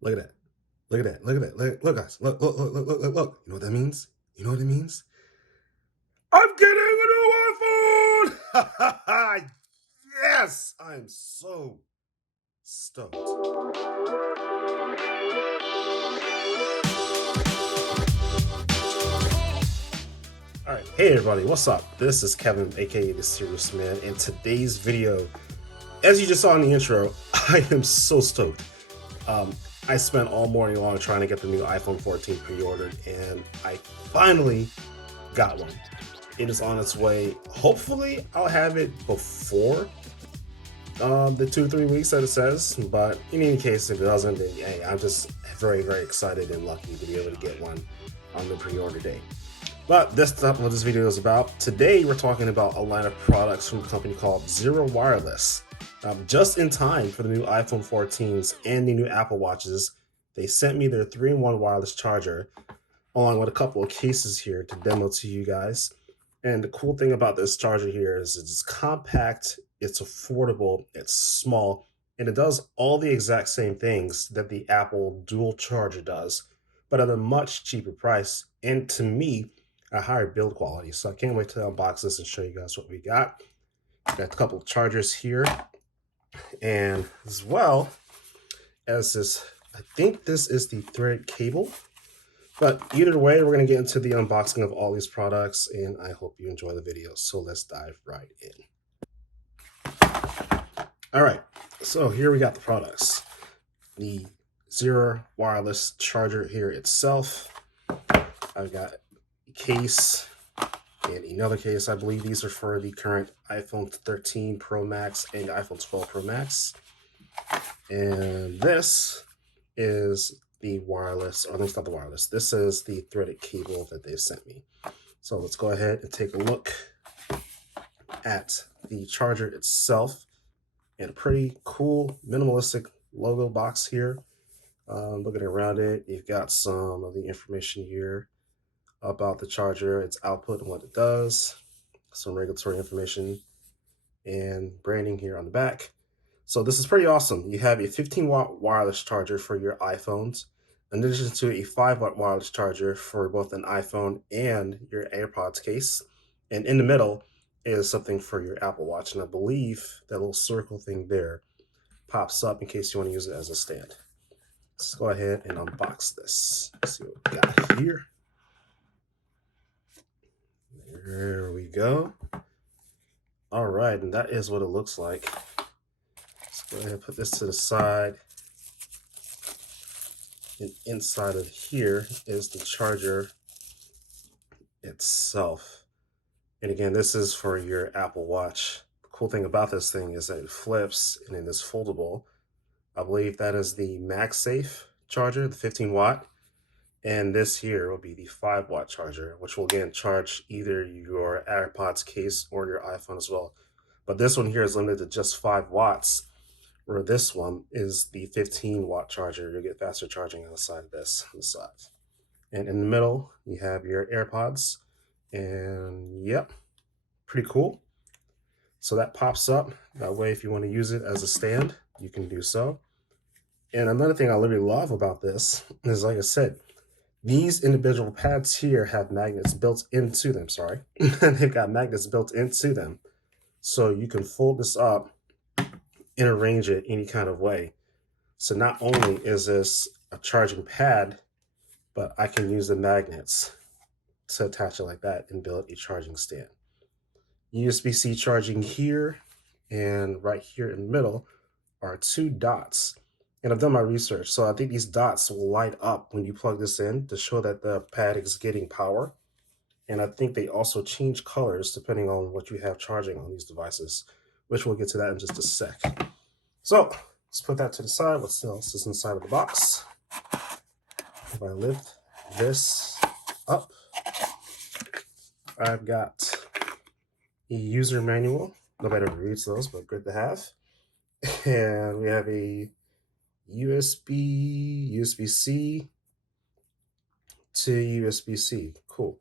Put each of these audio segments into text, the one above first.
Look at that. Look at that. Look at that. Look, guys. Look, look, look, look, look, look, look. You know what that means? You know what it means? I'm getting a new iPhone! Yes! I'm so stoked. All right, hey everybody, what's up? This is Kevin, aka The Serious Man, and today's video, as you just saw in the intro, I am so stoked. Um, I spent all morning long trying to get the new iPhone 14 pre-ordered, and I finally got one. It is on its way. Hopefully, I'll have it before the 2 3 weeks that it says, but in any case, if it doesn't, then hey, I'm just very, very excited and lucky to be able to get one on the pre-order day. But that's not what this video is about. Today, we're talking about a line of products from a company called Zeera Wireless. Just in time for the new iPhone 14s and the new Apple Watches, they sent me their 3-in-1 wireless charger, along with a couple of cases here to demo to you guys. And the cool thing about this charger here is it's compact, it's affordable, it's small, and it does all the exact same things that the Apple dual charger does, but at a much cheaper price. And to me, a higher build quality. So I can't wait to unbox this and show you guys what we got. Got a couple of chargers here, and as well as this, I think this is the threaded cable. But either way, we're going to get into the unboxing of all these products, and I hope you enjoy the video. So let's dive right in. All right, so here we got the products. The Zeera Wireless charger here itself. I've got a case and another case. I believe these are for the current iPhone 13 Pro Max and iPhone 12 Pro Max. And this is the wireless, or it's not the wireless, this is the threaded cable that they sent me. So let's go ahead and take a look at the charger itself, and a pretty cool minimalistic logo box here. Looking around it, you've got some of the information here about the charger, its output and what it does, some regulatory information, and branding here on the back. So this is pretty awesome. You have a 15-watt wireless charger for your iPhones, in addition to a 5-watt wireless charger for both an iPhone and your AirPods case. And in the middle is something for your Apple Watch. And I believe that little circle thing there pops up in case you want to use it as a stand. Let's go ahead and unbox this. Let's see what we got here. There we go. All right, and that is what it looks like. Go ahead and put this to the side. And inside of here is the charger itself. And again, this is for your Apple Watch. The cool thing about this thing is that it flips and it is foldable. I believe that is the MagSafe charger, the 15-watt. And this here will be the 5-watt charger, which will again charge either your AirPods case or your iPhone as well. But this one here is limited to just 5 watts. Where this one is the 15-watt charger. You'll get faster charging on the side of this, on the side. And in the middle, you have your AirPods. And yep, pretty cool. So that pops up. That way, if you want to use it as a stand, you can do so. And another thing I really love about this is, like I said, these individual pads here have magnets built into them, sorry. They've got magnets built into them. So you can fold this up and arrange it any kind of way. So not only is this a charging pad, but I can use the magnets to attach it like that and build a charging stand. USB-C charging here, and right here in the middle are 2 dots. And I've done my research, so I think these dots will light up when you plug this in to show that the pad is getting power. And I think they also change colors depending on what you have charging on these devices, which we'll get to that in just a sec. So let's put that to the side. What else is inside of the box? If I lift this up, I've got a user manual. Nobody ever reads those, but good to have. And we have a USB-C to USB-C. Cool.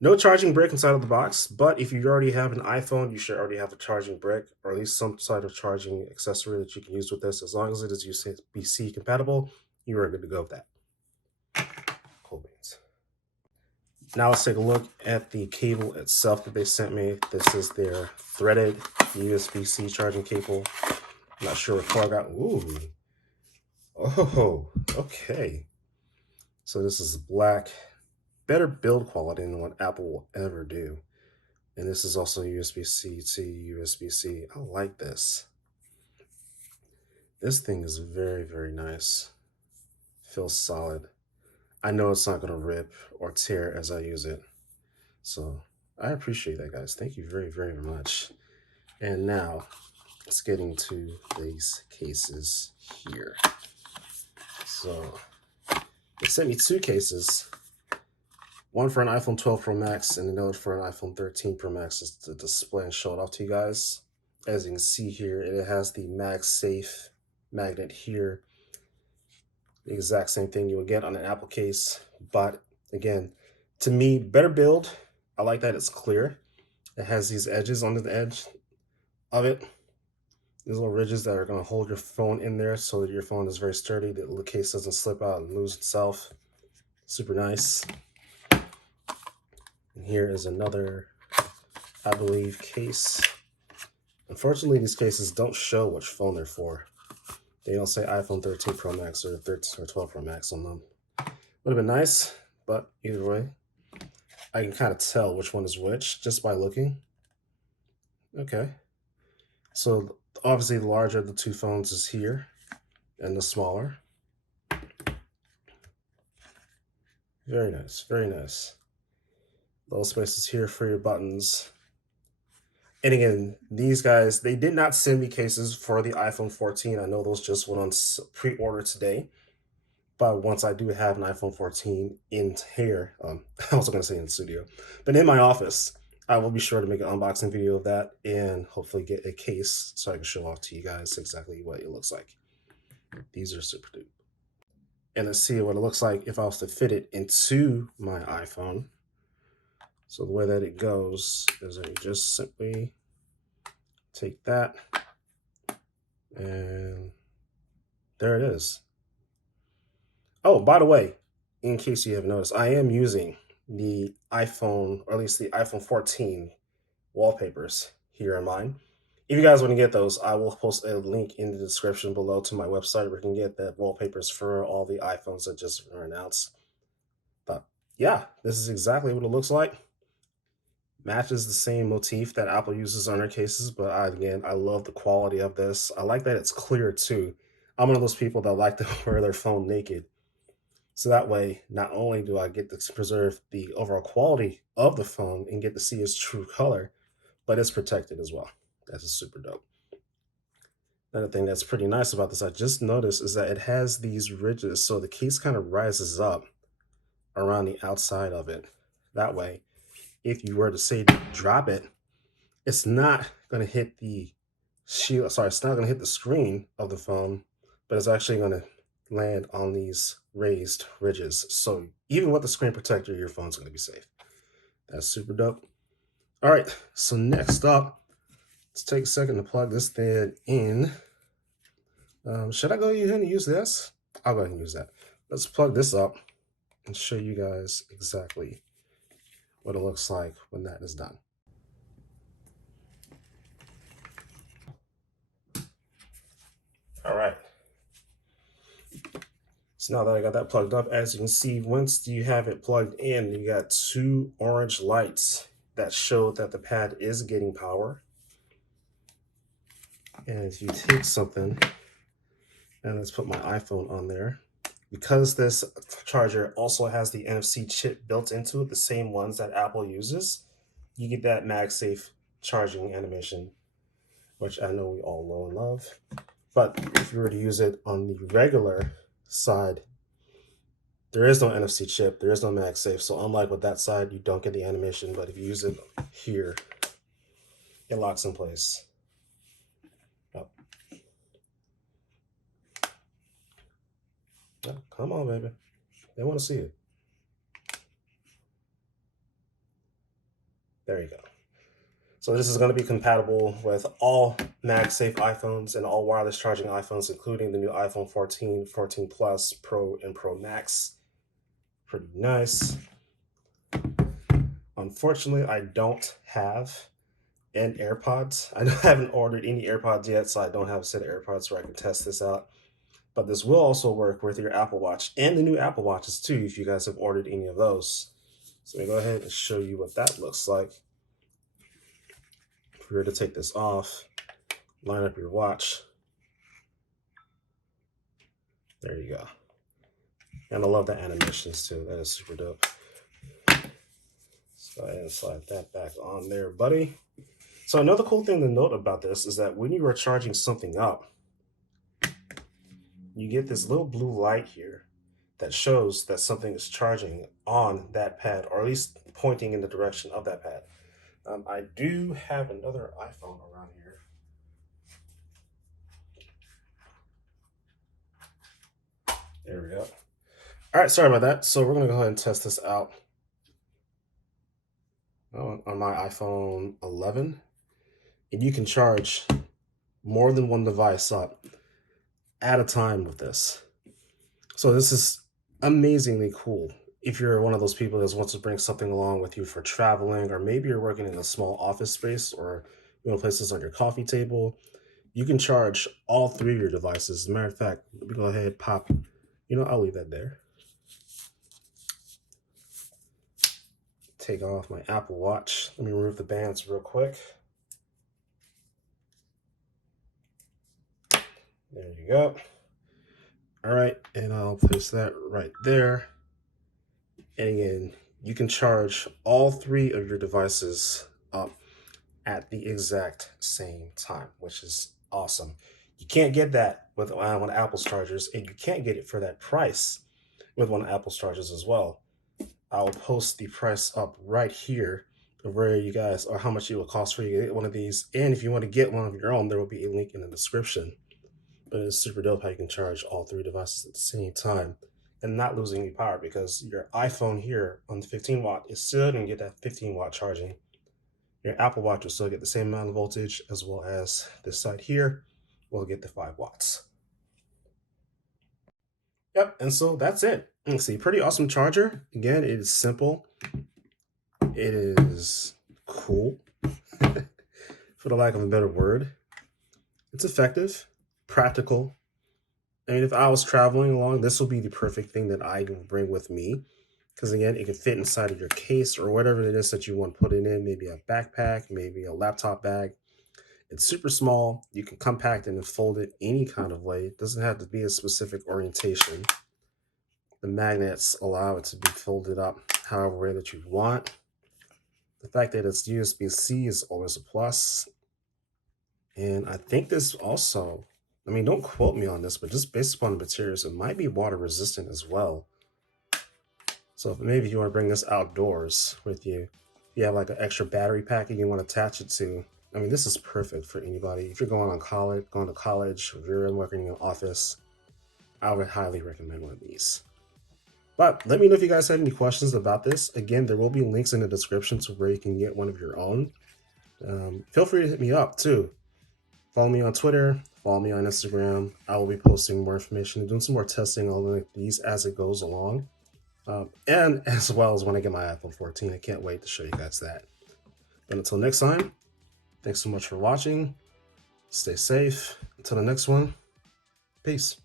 No charging brick inside of the box, but if you already have an iPhone, you should already have a charging brick, or at least some sort of charging accessory that you can use with this. As long as it is USB-C compatible, you are good to go with that. Cool beans. Now let's take a look at the cable itself that they sent me. This is their threaded USB-C charging cable. I'm not sure what color I got. Ooh. Oh, okay. So this is black. Better build quality than what Apple will ever do. And this is also USB-C to USB-C. I like this. This thing is very, very nice. Feels solid. I know it's not going to rip or tear as I use it. So I appreciate that, guys. Thank you very, very much. And now let's get into these cases here. So they sent me two cases. One for an iPhone 12 Pro Max and another for an iPhone 13 Pro Max, just to display and show it off to you guys. As you can see here, it has the MagSafe magnet here. The exact same thing you would get on an Apple case. But again, to me, better build. I like that it's clear. It has these edges on the edge of it. These little ridges that are going to hold your phone in there so that your phone is very sturdy. The case doesn't slip out and lose itself. Super nice. And here is another, I believe, case. Unfortunately, these cases don't show which phone they're for. They don't say iPhone 13 Pro Max or 13 or 12 Pro Max on them. Would have been nice, but either way, I can kind of tell which one is which just by looking. Okay. So obviously the larger of the two phones is here and the smaller. Very nice, very nice. Little spaces here for your buttons. And again, these guys, they did not send me cases for the iPhone 14. I know those just went on pre-order today. But once I do have an iPhone 14 in here, I was going to say in the studio, but in my office, I will be sure to make an unboxing video of that and hopefully get a case so I can show off to you guys exactly what it looks like. These are super duper. And let's see what it looks like if I was to fit it into my iPhone. So the way that it goes is that you just simply take that and there it is. Oh, by the way, in case you haven't noticed, I am using the iPhone, or at least the iPhone 14 wallpapers here in mine. If you guys want to get those, I will post a link in the description below to my website where you can get the wallpapers for all the iPhones that just were announced. But yeah, this is exactly what it looks like. Matches the same motif that Apple uses on their cases, but again, I love the quality of this. I like that it's clear too. I'm one of those people that like to wear their phone naked. So that way, not only do I get to preserve the overall quality of the phone and get to see its true color, but it's protected as well. That's super dope. Another thing that's pretty nice about this, I just noticed, is that it has these ridges. So the case kind of rises up around the outside of it. That way, if you were to say to drop it, it's not going to hit the shield. Sorry, it's not going to hit the screen of the phone, but it's actually going to land on these raised ridges. So even with the screen protector, your phone's going to be safe. That's super dope. All right, so next up, let's take a second to plug this thing in. Should I go ahead and use this? I'll go ahead and use that. Let's plug this up and show you guys exactly what it looks like when that is done. All right. So now that I got that plugged up, as you can see, once you have it plugged in, you got two orange lights that show that the pad is getting power. And if you take something, and let's put my iPhone on there, because this charger also has the NFC chip built into it, the same ones that Apple uses, you get that MagSafe charging animation, which I know we all know and love. But if you were to use it on the regular side, there is no NFC chip, there is no MagSafe. So unlike with that side, you don't get the animation, but if you use it here, it locks in place. Oh. Oh, come on, baby. They want to see it. There you go. So this is going to be compatible with all MagSafe iPhones and all wireless charging iPhones, including the new iPhone 14, 14 Plus, Pro, and Pro Max. Pretty nice. Unfortunately, I don't have an AirPods. I haven't ordered any AirPods yet, so I don't have a set of AirPods where I can test this out. But this will also work with your Apple Watch and the new Apple Watches too, if you guys have ordered any of those. So let me go ahead and show you what that looks like. If we were to take this off, line up your watch. There you go. And I love the animations too. That is super dope. So go ahead and slide that back on there, buddy. So another cool thing to note about this is that when you are charging something up, you get this little blue light here that shows that something is charging on that pad, or at least pointing in the direction of that pad. I do have another iPhone around here. There we go. All right, sorry about that. So we're gonna go ahead and test this out on my iPhone 11. And you can charge more than one device up at a time with this. So this is amazingly cool. If you're one of those people that wants to bring something along with you for traveling, or maybe you're working in a small office space, or places on your coffee table, you can charge all three of your devices. As a matter of fact, let me go ahead and pop. I'll leave that there. Take off my Apple Watch. Let me remove the bands real quick. There you go. All right, and I'll place that right there. And again, you can charge all three of your devices up at the exact same time, which is awesome. You can't get that with one of Apple's chargers, and you can't get it for that price with one of Apple's chargers as well. I'll post the price up right here of where you guys, or how much it will cost for you to get one of these. And if you want to get one of your own, there will be a link in the description. But it's super dope how you can charge all three devices at the same time and not losing any power, because your iPhone here on the 15 watt is still going to get that 15 watt charging. Your Apple Watch will still get the same amount of voltage, as well as this side here will get the 5 watts. Yep, and so that's it. Let's see, pretty awesome charger. Again, it is simple. It is cool, for the lack of a better word. It's effective, practical. I mean, if I was traveling along, this will be the perfect thing that I can bring with me. Because again, it can fit inside of your case or whatever it is that you want to put it in. Maybe a backpack, maybe a laptop bag. It's super small. You can compact it and fold it any kind of way. It doesn't have to be a specific orientation. The magnets allow it to be folded up however way that you want. The fact that it's USB-C is always a plus. And I think this also, I mean, don't quote me on this, but just based upon the materials, it might be water resistant as well. So maybe if you want to bring this outdoors with you, you have like an extra battery pack and you want to attach it to, I mean, this is perfect for anybody. If you're going to college, or if you're working in an office, I would highly recommend one of these. But let me know if you guys had any questions about this. Again, there will be links in the description to where you can get one of your own. Feel free to hit me up too. Follow me on Twitter, follow me on Instagram. I will be posting more information and doing some more testing on these as it goes along. And as well as when I get my iPhone 14. I can't wait to show you guys that. But until next time, thanks so much for watching. Stay safe. Until the next one, peace.